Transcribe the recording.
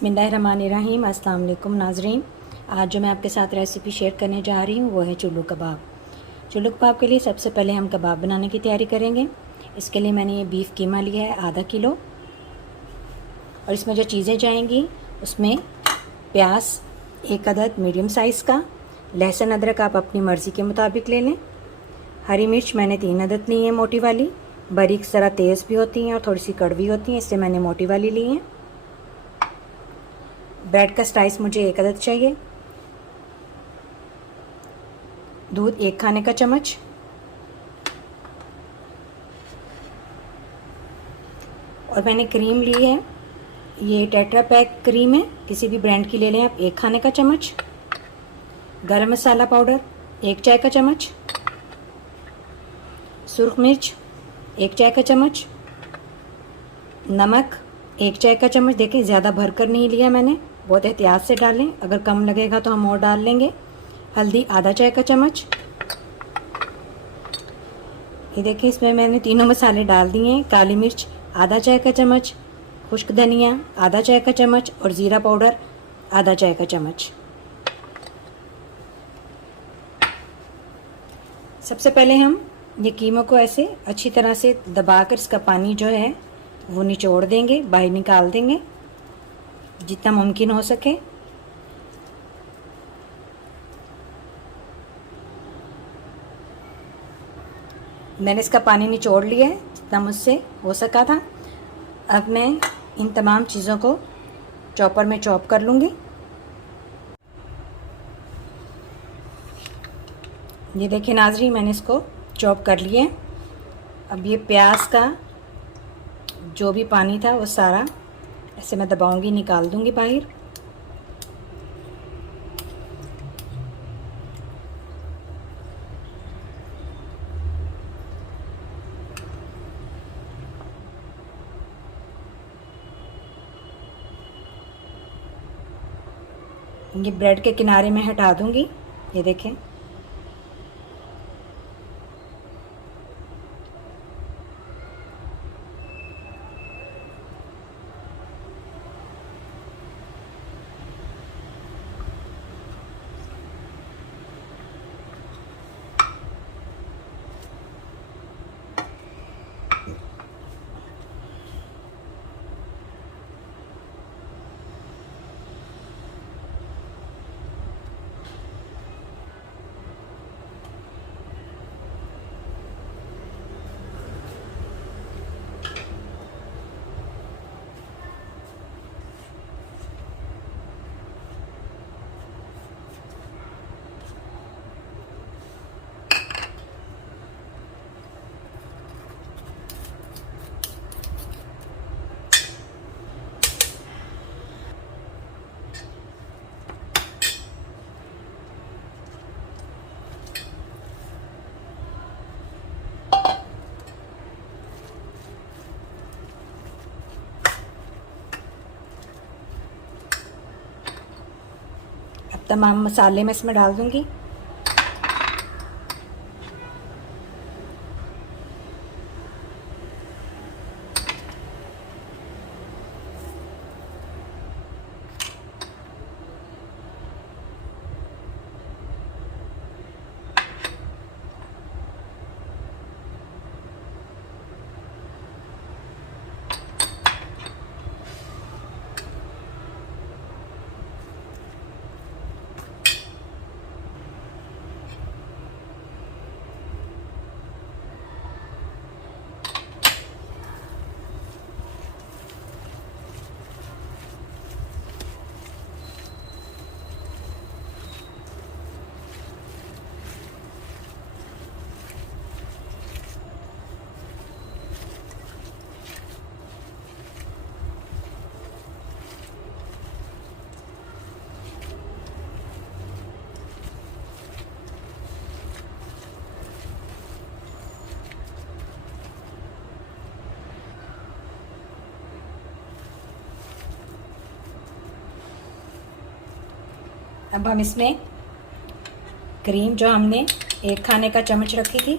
बिस्मिल्लाहिर्रहमानिर्रहीम। अस्सलाम वालेकुम नाज़रीन। आज जो मैं आपके साथ रेसिपी शेयर करने जा रही हूँ वो है चुल्लू कबाब। चुल्लू कबाब के लिए सबसे पहले हम कबाब बनाने की तैयारी करेंगे। इसके लिए मैंने ये बीफ कीमा लिया है आधा किलो, और इसमें जो चीज़ें जाएंगी उसमें प्याज 1 अदद मीडियम साइज़ का, लहसुन अदरक आप अपनी मर्ज़ी के मुताबिक ले लें, हरी मिर्च मैंने 3 अदद ली है मोटी वाली, बारीक ज़रा तेज़ भी होती हैं और थोड़ी सी कड़वी होती हैं, इससे मैंने मोटी वाली ली है। ब्रेड का स्लाइस मुझे 1 अदद चाहिए, दूध 1 खाने का चम्मच, और मैंने क्रीम ली है, ये टेट्रा पैक क्रीम है, किसी भी ब्रांड की ले लें आप, 1 खाने का चम्मच, गरम मसाला पाउडर 1 चाय का चम्मच, सुर्ख मिर्च 1 चाय का चम्मच, नमक 1 चाय का चम्मच। देखें ज़्यादा भरकर नहीं लिया मैंने, बहुत एहतियात से डालें, अगर कम लगेगा तो हम और डाल लेंगे। हल्दी आधा चाय का चम्मच। ये देखिए इसमें मैंने तीनों मसाले डाल दिए हैं। काली मिर्च आधा चाय का चम्मच, खुश्क धनिया आधा चाय का चम्मच और ज़ीरा पाउडर आधा चाय का चम्मच। सबसे पहले हम ये कीमा को ऐसे अच्छी तरह से दबाकर इसका पानी जो है वो निचोड़ देंगे, बाहर निकाल देंगे जितना मुमकिन हो सके। मैंने इसका पानी निचोड़ लिया है जितना मुझसे हो सका था। अब मैं इन तमाम चीज़ों को चॉपर में चॉप कर लूँगी। ये देखिए नाज़रीन, मैंने इसको चॉप कर लिया है। अब ये प्याज का जो भी पानी था वो सारा ऐसे मैं दबाऊंगी, निकाल दूंगी बाहर। ये ब्रेड के किनारे में हटा दूंगी, ये देखें। अब तमाम मसाले मैं इसमें डाल दूंगी। अब हम इसमें क्रीम जो हमने 1 खाने का चम्मच रखी थी